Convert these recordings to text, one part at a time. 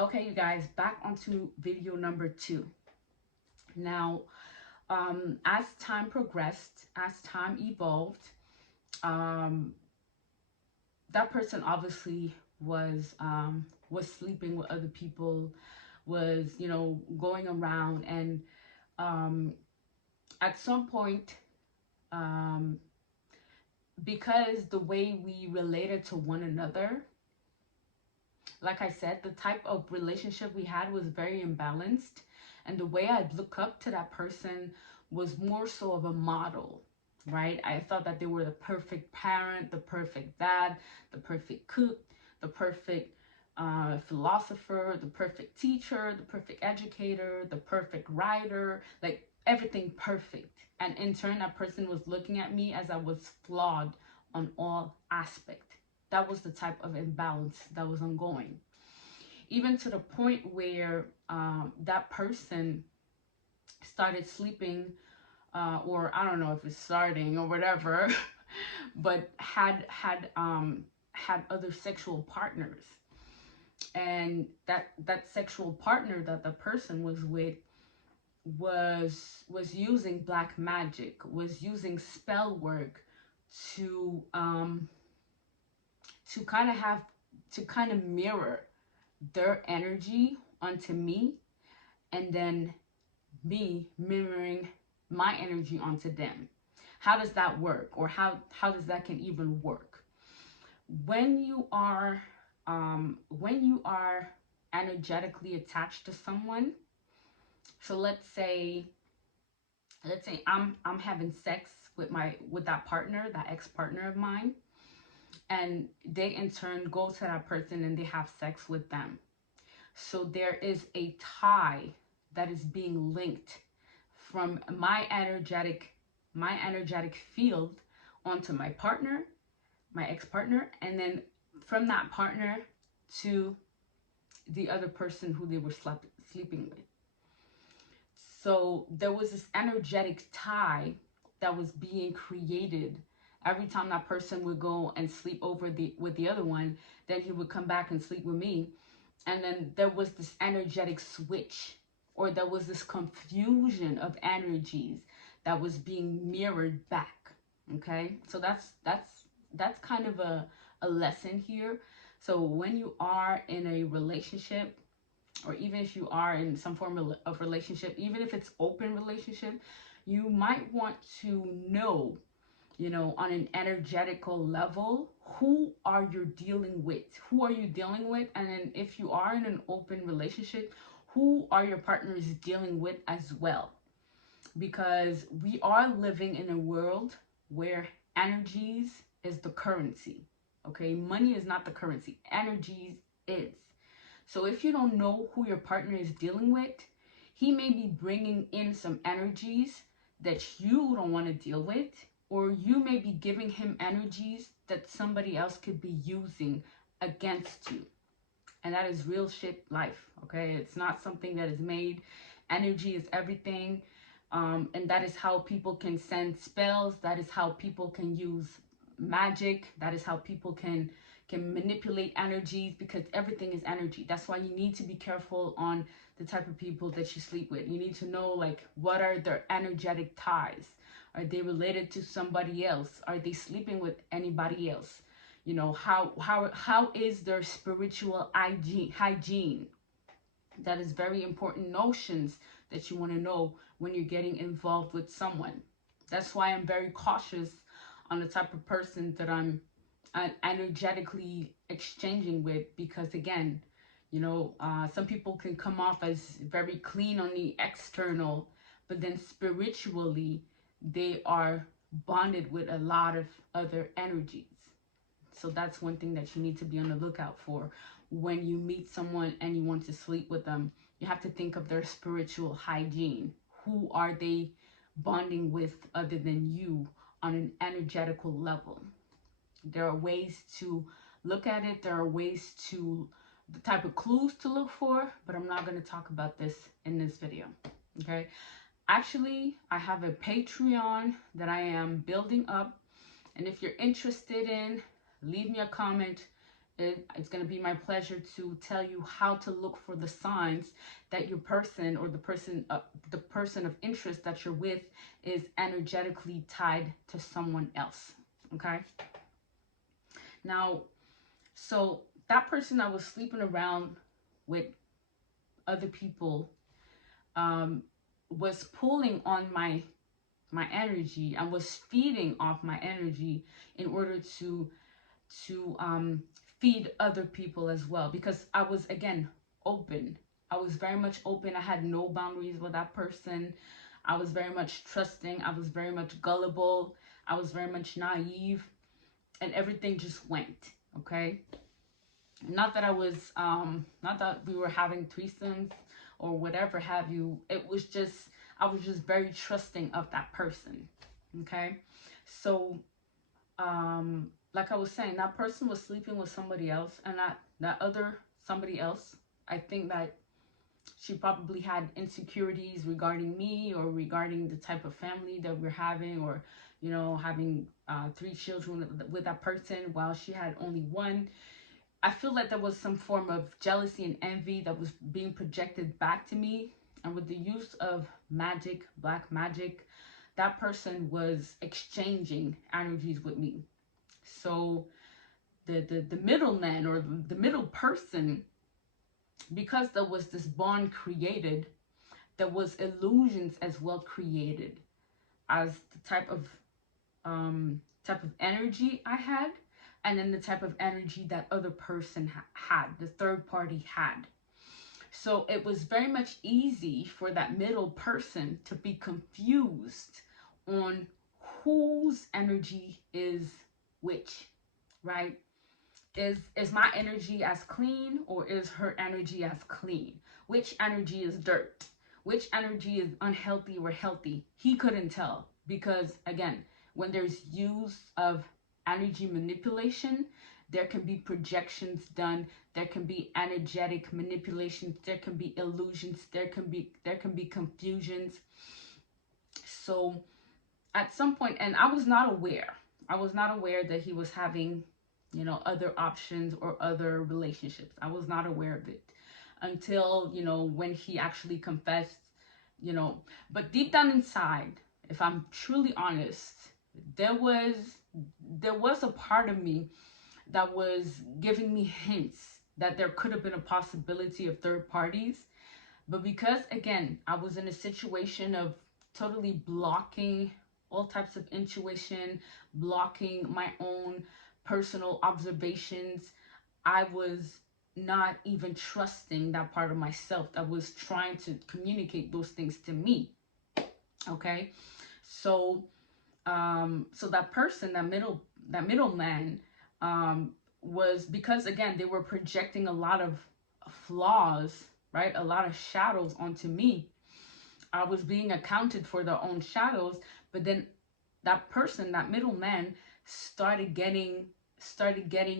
Okay, you guys, back onto video number 2. Now, as time progressed, as time evolved, um, that person obviously was sleeping with other people, was going around, and um, at some point, um, because the way we related to one another, like I said, the type of relationship we had was very imbalanced. And the way I'd look up to that person was more so of a model, right? I thought that they were the perfect parent, the perfect dad, the perfect cook, the perfect philosopher, the perfect teacher, the perfect educator, the perfect writer, like everything perfect. And in turn, that person was looking at me as I was flawed on all aspects. That was the type of imbalance that was ongoing, even to the point where that person started sleeping, or I don't know if it's starting or whatever, but had other sexual partners, and that sexual partner that the person was with was using black magic, was using spell work to to kind of have to kind of mirror their energy onto me, and then me mirroring my energy onto them. How does that work, or how does that can even work when you are energetically attached to someone? So let's say I'm having sex with that partner, that ex-partner of mine, and they in turn go to that person and they have sex with them. So there is a tie that is being linked from my energetic field onto my partner, my ex-partner, and then from that partner to the other person who they were sleeping with. So there was this energetic tie that was being created every time that person would go and sleep over with the other one. Then he would come back and sleep with me, and then there was this energetic switch, or there was this confusion of energies that was being mirrored back. Okay, so that's kind of a lesson here. So when you are in a relationship, or even if you are in some form of relationship, even if it's open relationship, you might want to know, on an energetical level, who are you dealing with? Who are you dealing with? And then if you are in an open relationship, who are your partners dealing with as well? Because we are living in a world where energies is the currency. Okay, money is not the currency, energies is. So if you don't know who your partner is dealing with, he may be bringing in some energies that you don't want to deal with, or you may be giving him energies that somebody else could be using against you. And that is real shit life, okay? It's not something that is made. Energy is everything. And that is how people can send spells. That is how people can use magic. That is how people can manipulate energies, because everything is energy. That's why you need to be careful on the type of people that you sleep with. You need to know, like, what are their energetic ties? Are they related to somebody else? Are they sleeping with anybody else? How is their spiritual hygiene? That is very important notions that you want to know when you're getting involved with someone. That's why I'm very cautious on the type of person that I'm energetically exchanging with, because again, some people can come off as very clean on the external, but then spiritually they are bonded with a lot of other energies. So that's one thing that you need to be on the lookout for when you meet someone and you want to sleep with them. You have to think of their spiritual hygiene. Who are they bonding with other than you on an energetical level? There are ways to look at it. There are ways to, the type of clues to look for, but I'm not going to talk about this in this video. Okay. Actually, I have a Patreon that I am building up. And if you're interested in, leave me a comment it's going to be my pleasure to tell you how to look for the signs that your person, or the person of interest that you're with, is energetically tied to someone else. Okay. Now, so that person that was sleeping around with other people was pulling on my energy and was feeding off my energy in order to feed other people as well, because I was, again, open. I was very much open. I had no boundaries with that person. I was very much trusting. I was very much gullible. I was very much naive, and everything just went. Okay. Not that I was not that we were having threesomes or whatever have you. It was just, I was just very trusting of that person. Okay. So like I was saying, that person was sleeping with somebody else, and that other somebody else, I think that she probably had insecurities regarding me, or regarding the type of family that we're having, or having 3 children with that person while she had only one. I feel like there was some form of jealousy and envy that was being projected back to me. And with the use of magic, black magic, that person was exchanging energies with me. So the middleman, or the middle person, because there was this bond created, there was illusions as well created, as the type of energy I had, and then the type of energy that other person had, the third party had. So it was very much easy for that middle person to be confused on whose energy is which, right? Is my energy as clean, or is her energy as clean? Which energy is dirt? Which energy is unhealthy or healthy? He couldn't tell, because again, when there's use of energy manipulation, there can be projections done, there can be energetic manipulations, there can be illusions, there can be confusions. So at some point, and I was not aware that he was having other options or other relationships. I was not aware of it until when he actually confessed. But deep down inside, if I'm truly honest, there was a part of me that was giving me hints that there could have been a possibility of third parties. But because, again, I was in a situation of totally blocking all types of intuition, blocking my own personal observations, I was not even trusting that part of myself that was trying to communicate those things to me. Okay. So so that person, that middleman, was, because again, they were projecting a lot of flaws, right? A lot of shadows onto me. I was being accounted for their own shadows, but then that person, that middleman, started getting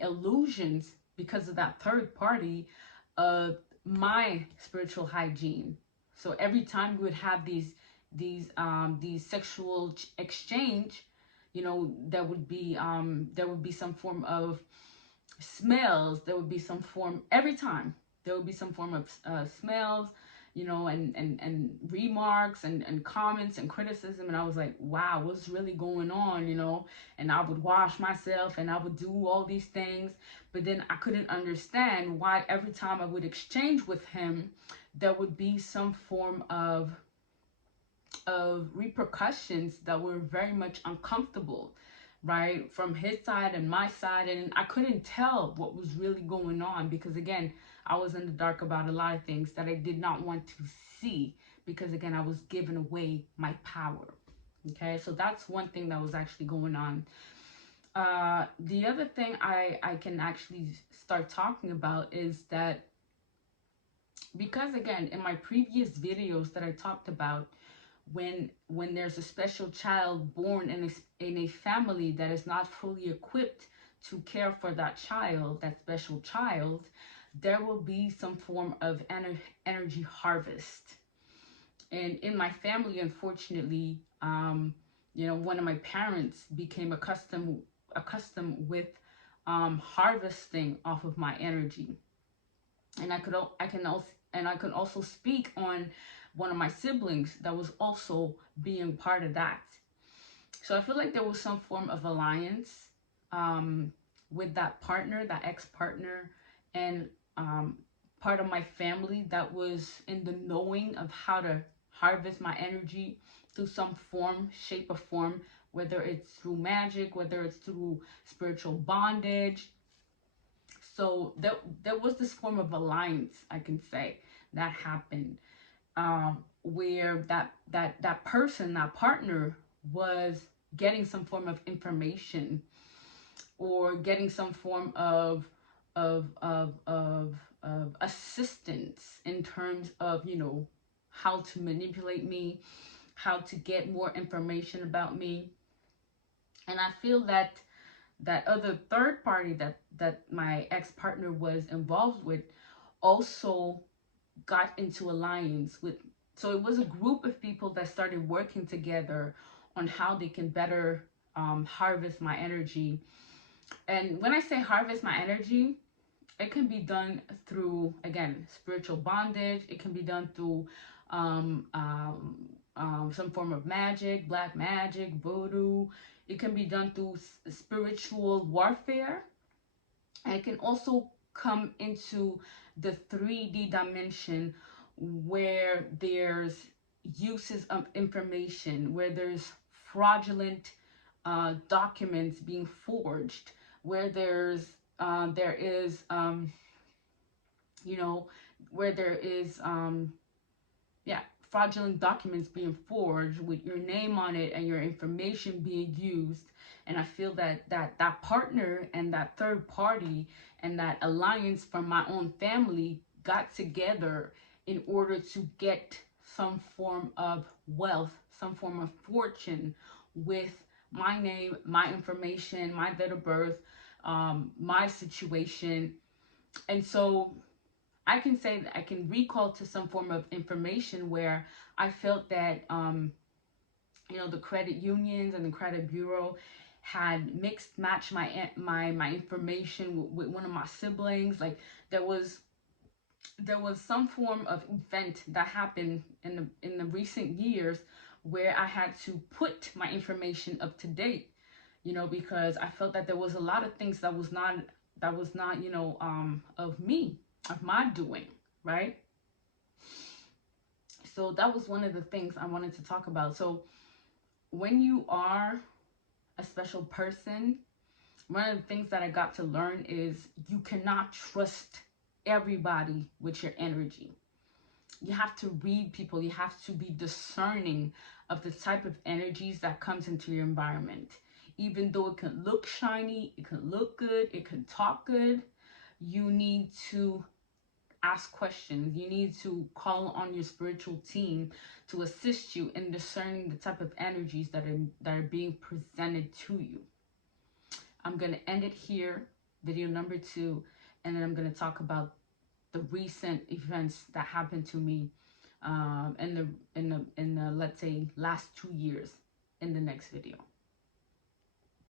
illusions because of that third party of my spiritual hygiene. So every time we would have these sexual exchange, there would be some form of smells. There would be some form, every time there would be some form of smells, and remarks and comments and criticism. And I was like, wow, what's really going on? And I would wash myself and I would do all these things, but then I couldn't understand why every time I would exchange with him, there would be some form of repercussions that were very much uncomfortable, right, from his side and my side. And I couldn't tell what was really going on, because again, I was in the dark about a lot of things that I did not want to see, because again, I was giving away my power. Okay, so that's one thing that was actually going on. The other thing I can actually start talking about is that, because again, in my previous videos that I talked about, when there's a special child born in a family that is not fully equipped to care for that child, that special child, there will be some form of energy harvest. And in my family, unfortunately, one of my parents became accustomed with harvesting off of my energy. And I can also speak on one of my siblings that was also being part of that. So I feel like there was some form of alliance um, with that partner, that ex-partner, and part of my family that was in the knowing of how to harvest my energy through some form, shape, or form, whether it's through magic, whether it's through spiritual bondage. So there was this form of alliance, I can say, that happened, where that person, that partner, was getting some form of information or getting some form of of of, of assistance in terms of, you know, how to manipulate me, how to get more information about me. And I feel that that other third party that my ex-partner was involved with also got into alliance with, so it was a group of people that started working together on how they can better harvest my energy. And when I say harvest my energy, it can be done through, again, spiritual bondage. It can be done through um, um, some form of magic, black magic, voodoo. It can be done through spiritual warfare. And it can also come into the 3D dimension where there's uses of information, where there's fraudulent documents being forged, where there is you know, where there is yeah, fraudulent documents being forged with your name on it and your information being used. And I feel that that partner and that third party and that alliance from my own family got together in order to get some form of wealth, some form of fortune with my name, my information, my date of birth, my situation. And so I can say that I can recall to some form of information where I felt that, you know, the credit unions and the credit bureau had mixed matched my information with one of my siblings. Like there was some form of event that happened in the recent years where I had to put my information up to date, you know, because I felt that there was a lot of things that was not, you know, of me, of my doing, right? So that was one of the things I wanted to talk about. So when you are a special person, one of the things that I got to learn is you cannot trust everybody with your energy. You have to read people. You have to be discerning of the type of energies that comes into your environment. Even though it can look shiny, it can look good, it can talk good, you need to ask questions. You need to call on your spiritual team to assist you in discerning the type of energies that are being presented to you. I'm going to end it here, video number 2, and then I'm going to talk about the recent events that happened to me in the let's say last 2 years in the next video.